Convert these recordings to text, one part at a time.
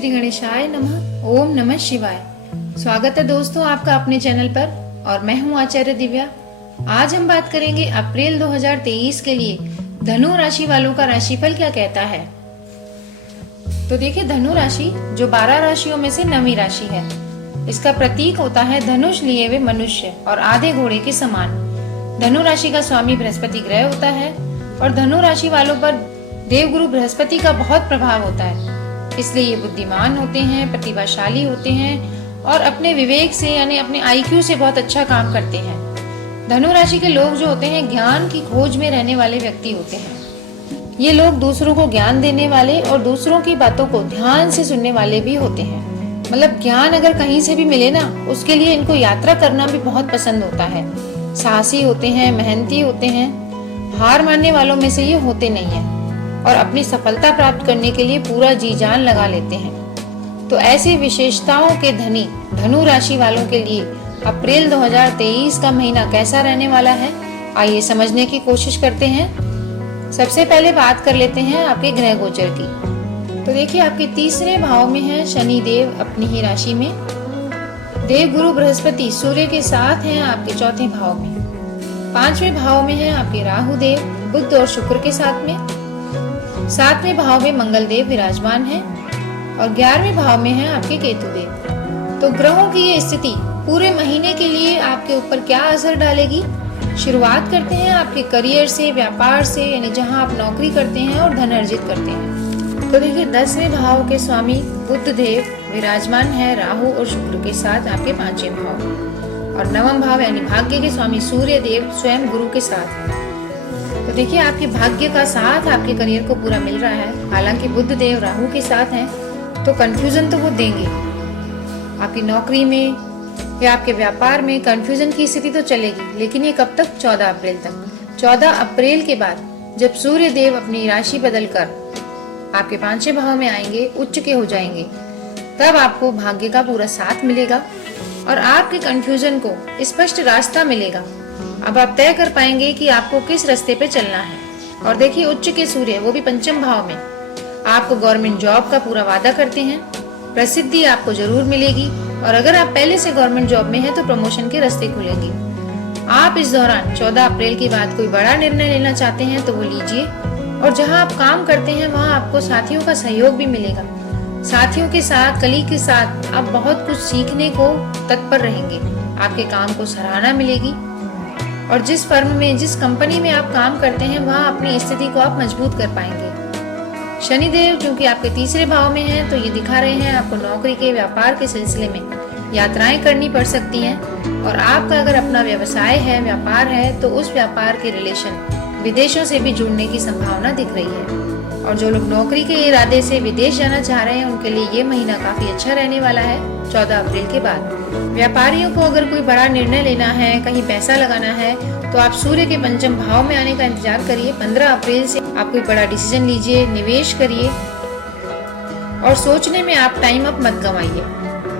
श्री गणेशाय नमः। ओम नमः शिवाय। स्वागत है दोस्तों आपका अपने चैनल पर और मैं हूं आचार्य दिव्या। आज हम बात करेंगे अप्रैल 2023 के लिए धनु राशि वालों का राशिफल क्या कहता है। तो देखिए, धनु राशि जो 12 राशियों में से 9वीं राशि है। इसका प्रतीक होता है धनुष लिए हुए मनुष्य और आधे घोड़े के समान। धनु राशि का स्वामी बृहस्पति ग्रह होता है और धनु राशि वालों पर देवगुरु बृहस्पति का बहुत प्रभाव होता है। इसलिए ये बुद्धिमान होते हैं, प्रतिभाशाली होते हैं और अपने विवेक से यानी अपने IQ से बहुत अच्छा काम करते हैं। धनु राशि के लोग जो होते हैं ज्ञान की खोज में रहने वाले व्यक्ति होते हैं। ये लोग दूसरों को ज्ञान देने वाले और दूसरों की बातों को ध्यान से सुनने वाले भी होते हैं। मतलब ज्ञान अगर कहीं से भी मिले ना, उसके लिए इनको यात्रा करना भी बहुत पसंद होता है। साहसी होते हैं, मेहनती होते हैं, हार मानने वालों में से ये होते नहीं है और अपनी सफलता प्राप्त करने के लिए पूरा जी जान लगा लेते हैं। तो ऐसी विशेषताओं के धनी धनु राशि वालों के लिए अप्रैल 2023 का महीना कैसा रहने वाला है, आइए समझने की कोशिश करते हैं। सबसे पहले बात कर लेते हैं आपके ग्रह गोचर की। तो देखिए, आपके तीसरे भाव में है शनि देव अपनी ही राशि में। देव गुरु बृहस्पति सूर्य के साथ हैं आपके चौथे भाव में। 5वें भाव में है आपके राहु देव बुध और शुक्र के साथ में। 7वें भाव में मंगल देव विराजमान है और 11वें भाव में है आपके केतु देव। तो ग्रहों की ये स्थिति पूरे महीने के लिए आपके ऊपर क्या असर डालेगी, शुरुआत करते हैं आपके करियर से, व्यापार से, यानी जहां आप नौकरी करते हैं और धन अर्जित करते हैं। तो देखिए, 10वें भाव के स्वामी बुध देव विराजमान है राहु और शुक्र के साथ आपके 5वें भाव और 9वां भाव यानी भाग्य के स्वामी सूर्य देव स्वयं गुरु के साथ है। तो देखिए, आपके भाग्य का साथ आपके करियर को पूरा मिल रहा है। हालांकि बुध देव राहु के साथ हैं तो कंफ्यूजन तो वो देंगे। आपकी नौकरी में या आपके व्यापार में कंफ्यूजन की स्थिति तो चलेगी, लेकिन ये कब तक? 14 अप्रैल तक। 14 अप्रैल के बाद जब सूर्य देव अपनी राशि बदलकर आपके 5वें भाव में आएंगे, उच्च के हो जाएंगे, तब आपको भाग्य का पूरा साथ मिलेगा और आपके कंफ्यूजन को स्पष्ट रास्ता मिलेगा। अब आप तय कर पाएंगे कि आपको किस रास्ते पे चलना है। और देखिए, उच्च के सूर्य वो भी 5वें भाव में आपको गवर्नमेंट जॉब का पूरा वादा करते हैं। प्रसिद्धि आपको जरूर मिलेगी और अगर आप पहले से गवर्नमेंट जॉब में हैं तो प्रमोशन के रास्ते खुलेंगे। आप इस दौरान 14 अप्रैल के बाद कोई बड़ा निर्णय लेना चाहते हैं तो वो लीजिए। और जहां आप काम करते हैं वहां आपको साथियों का सहयोग भी मिलेगा। साथियों के साथ, कलीग के साथ आप बहुत कुछ सीखने को तत्पर रहेंगे। आपके काम को सराहना मिलेगी और जिस फर्म में, जिस कंपनी में आप काम करते हैं वहां अपनी स्थिति को आप मजबूत कर पाएंगे। शनिदेव क्योंकि आपके तीसरे भाव में हैं तो ये दिखा रहे हैं आपको नौकरी के, व्यापार के सिलसिले में यात्राएं करनी पड़ सकती हैं और आपका अगर अपना व्यवसाय है, व्यापार है, तो उस व्यापार के रिलेशन विदेशों से भी जुड़ने की संभावना दिख रही है। और जो लोग नौकरी के इरादे से विदेश जाना चाह रहे हैं उनके लिए ये महीना काफी अच्छा रहने वाला है 14 अप्रैल के बाद। व्यापारियों को अगर कोई बड़ा निर्णय लेना है, कहीं पैसा लगाना है, तो आप सूर्य के 5वें भाव में आने का इंतजार करिए। 15 अप्रैल से आप कोई बड़ा डिसीजन लीजिए, निवेश करिए और सोचने में आप टाइम अप मत गंवाइए,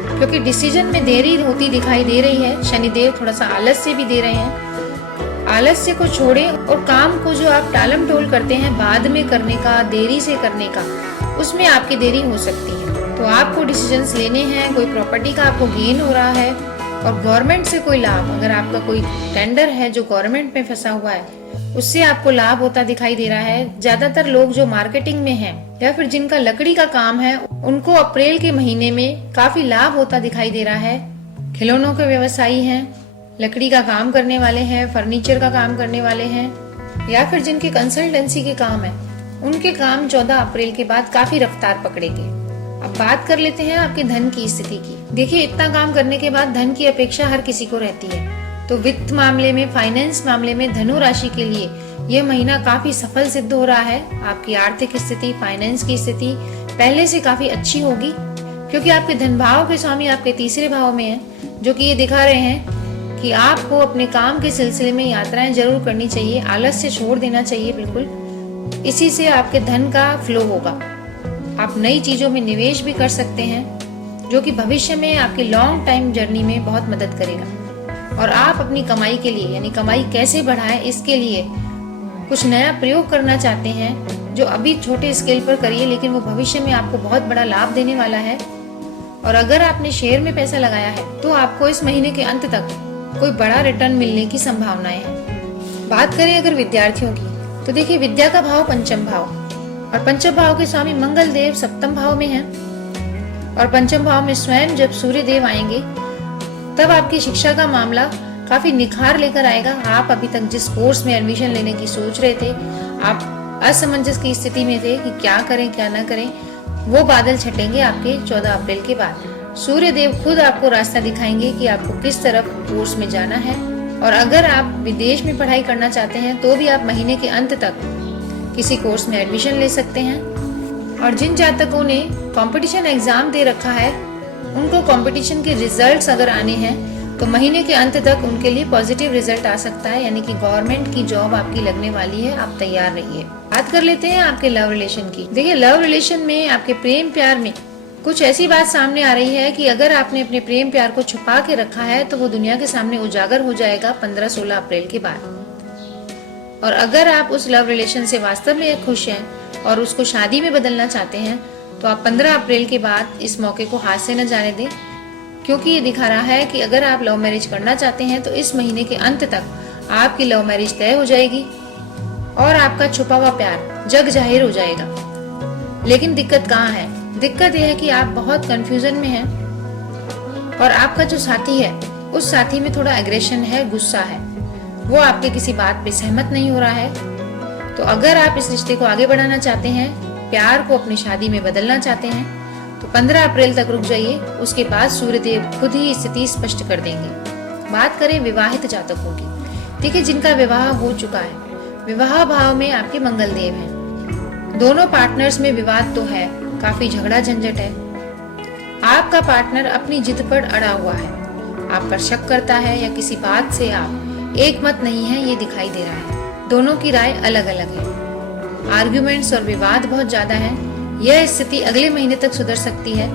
क्योंकि डिसीजन में देरी होती दिखाई दे रही है। शनिदेव थोड़ा सा आलस्य भी दे रहे हैं। आलस्य को छोड़ें और काम को जो आप टालम टोल करते हैं बाद में करने का, देरी से करने का, उसमें आपकी देरी हो सकती है। तो आपको डिसीजंस लेने हैं। कोई प्रॉपर्टी का आपको गेन हो रहा है और गवर्नमेंट से कोई लाभ, अगर आपका कोई टेंडर है जो गवर्नमेंट में फंसा हुआ है, उससे आपको लाभ होता दिखाई दे रहा है। ज्यादातर लोग जो मार्केटिंग में हैं या फिर जिनका लकड़ी का काम है, उनको अप्रैल के महीने में काफी लाभ होता दिखाई दे रहा है। खिलौनों के व्यवसायी हैं, लकड़ी का काम करने वाले हैं, फर्नीचर का काम करने वाले हैं या फिर जिनके कंसल्टेंसी के काम है, उनके काम 14 अप्रैल के बाद काफी रफ्तार पकड़ेंगे। अब बात कर लेते हैं आपके धन की स्थिति की। देखिए, इतना काम करने के बाद धन की अपेक्षा हर किसी को रहती है। तो वित्त मामले में, फाइनेंस मामले में धनु राशि के लिए यह महीना काफी सफल सिद्ध हो रहा है। आपकी आर्थिक स्थिति, फाइनेंस की स्थिति पहले से काफी अच्छी होगी, क्योंकि आपके धन भाव के स्वामी आपके तीसरे भाव में है, जो कि ये दिखा रहे हैं कि आपको अपने काम के सिलसिले में यात्राएं जरूर करनी चाहिए। आलस्य छोड़ देना चाहिए बिल्कुल। इसी से आपके धन का फ्लो होगा। आप नई चीजों में निवेश भी कर सकते हैं, जो कि भविष्य में आपकी लॉन्ग टाइम जर्नी में बहुत मदद करेगा। और आप अपनी कमाई के लिए, यानी कमाई कैसे बढ़ाएं, इसके लिए कुछ नया प्रयोग करना चाहते हैं जो अभी छोटे स्केल पर करिए, लेकिन वो भविष्य में आपको बहुत बड़ा लाभ देने वाला है। और अगर आपने शेयर में पैसा लगाया है तो आपको इस महीने के अंत तक कोई बड़ा रिटर्न मिलने की संभावनाएं हैं। बात करें अगर विद्यार्थियों की, तो देखिए विद्या का भाव पंचम भाव, और पंचम भाव के स्वामी मंगल देव सप्तम भाव में हैं। और पंचम भाव में स्वयं जब सूर्य देव आएंगे तब आपकी शिक्षा का मामला काफी निखार लेकर आएगा। आप अभी तक जिस कोर्स में एडमिशन लेने की सोच रहे थे, आप असमंजस की स्थिति में थे कि क्या करें क्या ना करें, वो बादल छटेंगे आपके 14 अप्रैल के बाद। सूर्य देव खुद आपको रास्ता दिखाएंगे कि आपको किस तरफ कोर्स में जाना है। और अगर आप विदेश में पढ़ाई करना चाहते हैं तो भी आप महीने के अंत तक किसी कोर्स में एडमिशन ले सकते हैं। और जिन जातकों ने कंपटीशन एग्जाम दे रखा है, उनको कंपटीशन के रिजल्ट्स अगर आने हैं तो महीने के अंत तक उनके लिए पॉजिटिव रिजल्ट आ सकता है, यानी कि गवर्नमेंट की जॉब आपकी लगने वाली है। आप तैयार रहिए। बात कर लेते हैं आपके लव रिलेशन की। देखिए लव रिलेशन में आपके प्रेम प्यार में कुछ ऐसी बात सामने आ रही है कि अगर आपने अपने प्रेम प्यार को छुपा के रखा है तो वो दुनिया के सामने उजागर हो जाएगा 15-16 अप्रैल के बाद। और अगर आप उस लव रिलेशन से वास्तव में खुश हैं और उसको शादी में बदलना चाहते हैं तो आप 15 अप्रैल के बाद इस मौके को हाथ से न जाने दें, क्योंकि ये दिखा रहा है कि अगर आप लव मैरिज करना चाहते हैं तो इस महीने के अंत तक आपकी लव मैरिज तय हो जाएगी और आपका छुपा हुआ प्यार जग जाहिर हो जाएगा। लेकिन दिक्कत कहाँ है? दिक्कत यह है कि आप बहुत कंफ्यूजन में हैं और आपका जो साथी है उस साथी में थोड़ा एग्रेशन है, गुस्सा है, वो आपके किसी बात पे सहमत नहीं हो रहा है। तो अगर आप इस रिश्ते को आगे बढ़ाना चाहते हैं, प्यार को अपनी शादी में बदलना चाहते हैं, तो 15 अप्रैल तक रुक जाइए। उसके बाद सूर्यदेव खुद ही स्थिति स्पष्ट कर देंगे। बात करें विवाहित जातकों की, देखिए जिनका विवाह हो चुका है, विवाह भाव में आपके मंगल देव हैं। दोनों पार्टनर्स में विवाद तो है, काफी झगड़ा झंझट है। आपका पार्टनर अपनी जिद पर अड़ा हुआ है, आप पर शक करता है या किसी बात से आप एक मत नहीं है, ये दिखाई दे रहा है। दोनों की राय अलग अलग है, आर्ग्यूमेंट्स और विवाद बहुत ज्यादा है। यह स्थिति अगले महीने तक सुधर सकती है,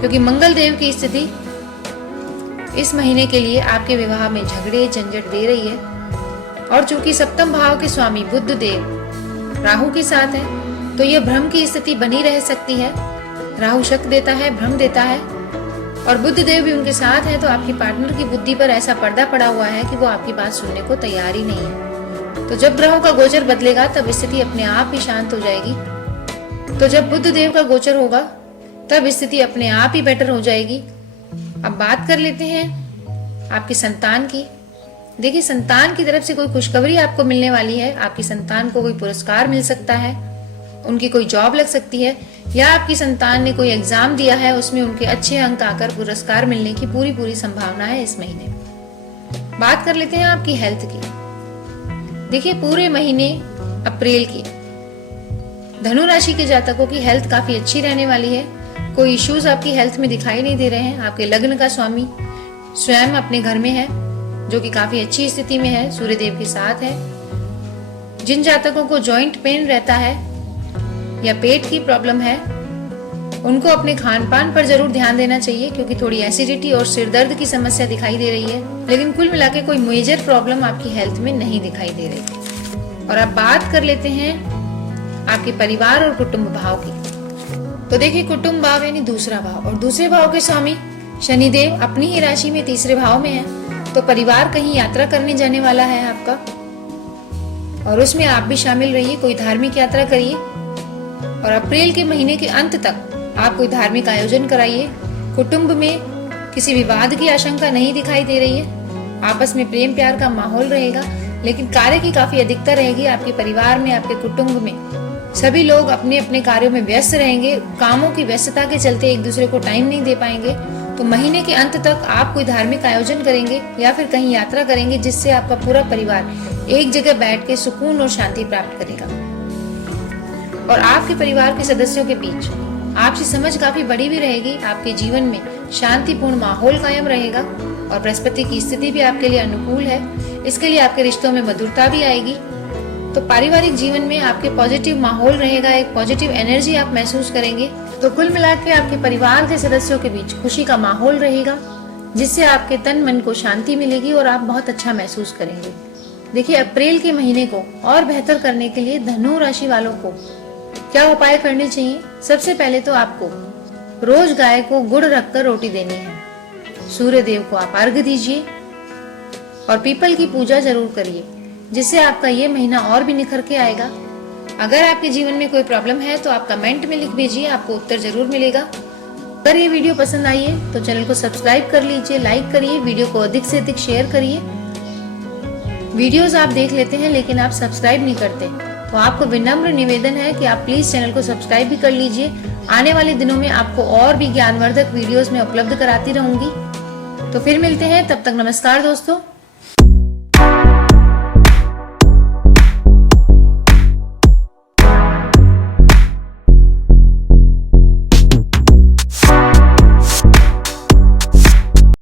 क्योंकि मंगल देव की स्थिति इस महीने के लिए आपके विवाह में झगड़े झंझट दे रही है। और चूंकि सप्तम भाव के स्वामी बुध देव राहु के साथ है, तो यह भ्रम की स्थिति बनी रह सकती है। राहु शक देता है, भ्रम देता है, और बुध देव भी उनके साथ है, तो आपकी पार्टनर की बुद्धि पर ऐसा पर्दा पड़ा हुआ है कि वो आपकी बात सुनने को तैयार ही नहीं है। तो जब ग्रहों का गोचर बदलेगा तब स्थिति अपने आप ही शांत हो जाएगी। तो जब बुध देव का गोचर होगा तब स्थिति अपने आप ही बेटर हो जाएगी। अब बात कर लेते हैं आपकी संतान की। देखिए संतान की तरफ से कोई खुशखबरी आपको मिलने वाली है। आपकी संतान को कोई पुरस्कार मिल सकता है, उनकी कोई जॉब लग सकती है, या आपकी संतान ने कोई एग्जाम दिया है, उसमें उनके अच्छे अंक आकर पुरस्कार मिलने की पूरी संभावना है इस महीने। बात कर लेते हैं आपकी हेल्थ की। देखिए पूरे महीने अप्रैल की धनु राशि के जातकों की हेल्थ काफी अच्छी रहने वाली है। कोई इश्यूज आपकी हेल्थ में दिखाई नहीं दे रहे हैं। आपके लग्न का स्वामी स्वयं अपने घर में है, जो कि काफी अच्छी स्थिति में है, सूर्यदेव के साथ है। जिन जातकों को जॉइंट पेन रहता है या पेट की प्रॉब्लम है, उनको अपने खान पान पर जरूर ध्यान देना चाहिए, क्योंकि थोड़ी एसिडिटी और सिर दर्द की समस्या दिखाई दे रही है। लेकिन कुल मिला के कोई मेजर प्रॉब्लम आपकी हेल्थ में नहीं दिखाई दे रही। और अब बात कर लेते हैं आपके परिवार और कुटुंब भाव की। तो देखिए कुटुंब भाव यानी दूसरा भाव, और दूसरे भाव के स्वामी शनिदेव अपनी ही राशि में तीसरे भाव में है। तो परिवार कहीं यात्रा करने जाने वाला है आपका, और उसमें आप भी शामिल रहिए। कोई धार्मिक यात्रा करिए, और अप्रैल के महीने के अंत तक आप कोई धार्मिक आयोजन कराइए। कुटुंब में किसी विवाद की आशंका नहीं दिखाई दे रही है। आपस में प्रेम प्यार का माहौल रहेगा, लेकिन कार्य की काफी अधिकता रहेगी। आपके परिवार में, आपके कुटुंब में सभी लोग अपने अपने कार्यों में व्यस्त रहेंगे। कामों की व्यस्तता के चलते एक दूसरे को टाइम नहीं दे पाएंगे। तो महीने के अंत तक आप कोई धार्मिक आयोजन करेंगे या फिर कहीं यात्रा करेंगे, जिससे आपका पूरा परिवार एक जगह बैठ के सुकून और शांति प्राप्त करेगा। और आपके परिवार के सदस्यों के बीच आपसी समझ काफी बड़ी भी रहेगी। आपके जीवन में शांतिपूर्ण माहौल कायम रहेगा, और बृहस्पति की स्थिति भी आपके लिए अनुकूल है। इसके लिए आपके रिश्तों में मधुरता भी आएगी। तो पारिवारिक जीवन में आपके पॉजिटिव माहौल रहेगा, एक पॉजिटिव एनर्जी आप महसूस करेंगे। तो कुल मिलाकर आपके परिवार के सदस्यों के बीच खुशी का माहौल रहेगा, जिससे आपके तन मन को शांति मिलेगी और आप बहुत अच्छा महसूस करेंगे। देखिए अप्रैल के महीने को और बेहतर करने के लिए धनु राशि वालों को क्या उपाय करने चाहिए? सबसे पहले तो आपको रोज गाय को गुड़ रखकर रोटी देनी है। सूर्य देव को आप अर्घ्य दीजिए और पीपल की पूजा जरूर करिए, जिससे आपका ये महीना और भी निखर के आएगा। अगर आपके जीवन में कोई प्रॉब्लम है तो आप कमेंट में लिख भेजिए, आपको उत्तर जरूर मिलेगा। अगर ये वीडियो पसंद आई है तो चैनल को सब्सक्राइब कर लीजिए, लाइक करिए, वीडियो को अधिक से अधिक शेयर करिए। वीडियोस आप देख लेते हैं लेकिन आप सब्सक्राइब नहीं करते, तो आपको विनम्र निवेदन है कि आप प्लीज चैनल को सब्सक्राइब भी कर लीजिए। आने वाले दिनों में आपको और भी ज्ञानवर्धक वीडियोस में उपलब्ध कराती रहूंगी। तो फिर मिलते हैं, तब तक नमस्कार दोस्तों।